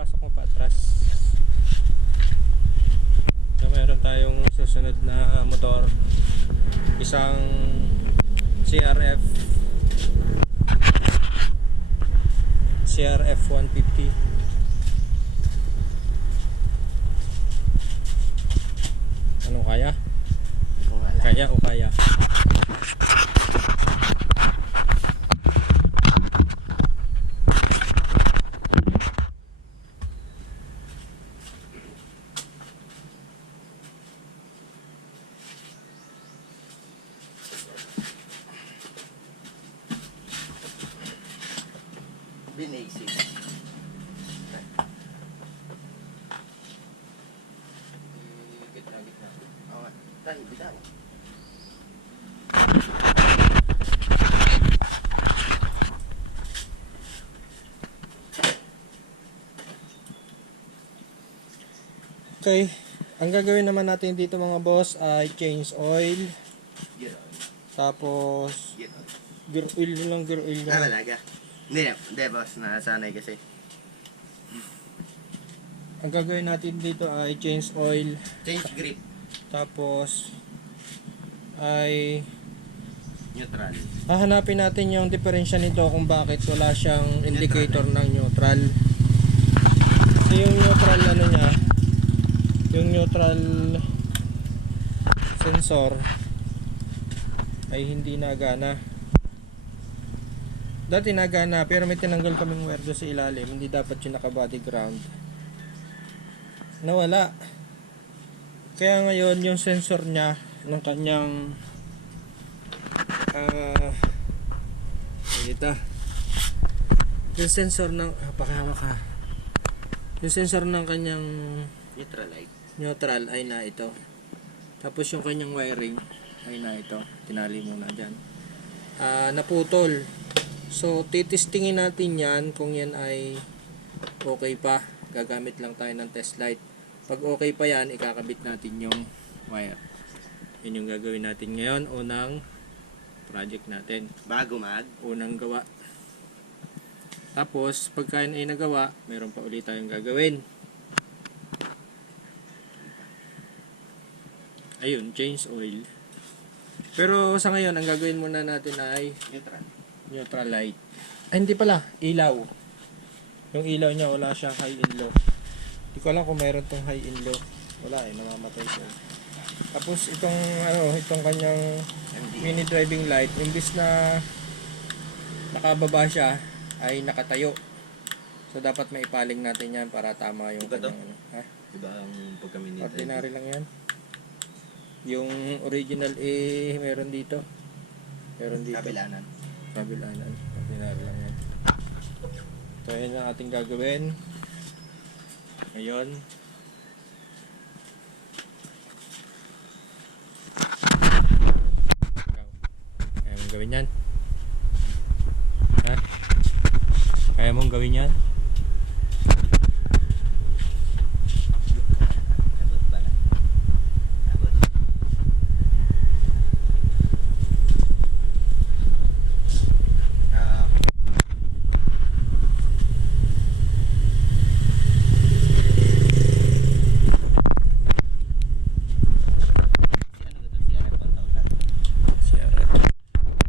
pasok mo pa atras. So meron tayong susunod na motor. Isang CRF CRF 150 Ano kaya? Kaya o kaya? Gitna. Okay. Ang gagawin naman natin dito mga boss ay change oil, Gear tapos Gear on. gear oil lang, gear oil Ah, lang. wala ka. Hindi, hindi boss. Nasanay kasi. Ang gagawin natin dito ay change oil, Change grip. tapos ay Neutral. hahanapin natin yung diferensya nito kung bakit wala siyang indicator ng neutral. Kasi yung neutral ano niya, yung neutral sensor ay hindi nagana. Dati nagana pero may tinanggal kaming wire doon sa ilalim, hindi dapat yung naka body ground. Nawala. Kaya ngayon yung sensor niya ng kanyang ah ito. Yung sensor ng ah, ka. Yung sensor ng kanyang Neutral light. neutral ay na ito. Tapos yung kanyang wiring ay na ito. Tinali muna dyan. Ah naputol so titistingin natin yan kung yan ay okay pa gagamit lang tayo ng test light pag okay pa yan ikakabit natin yung wire yun yung gagawin natin ngayon unang project natin Bago mag. unang gawa. Tapos, pagka yun ay nagawa, meron pa ulit tayong gagawin. Ayun, change oil. Pero sa ngayon, ang gagawin muna natin ay Neutral. Neutral light. Ay, hindi pala, ilaw. Yung ilaw niya, wala siyang high and low. Hindi ko alam kung meron tong high and low. Wala eh, namamatay siya. Tapos itong ano, itong kanyang mini driving light, imbis na nakababa siya, ay nakatayo. So dapat maipaling natin yan para tama yung Iba kanyang ano. Ha? Diba ang pagkaminita? Ordinary lang yan. Yung original eh meron dito. Meron dito. Kabilanan. Kabilanan. Ordinary lang yan. So yan ang ating gagawin. Ngayon. Kaya mong gawin yan? Ha? Kaya mong gawin yan?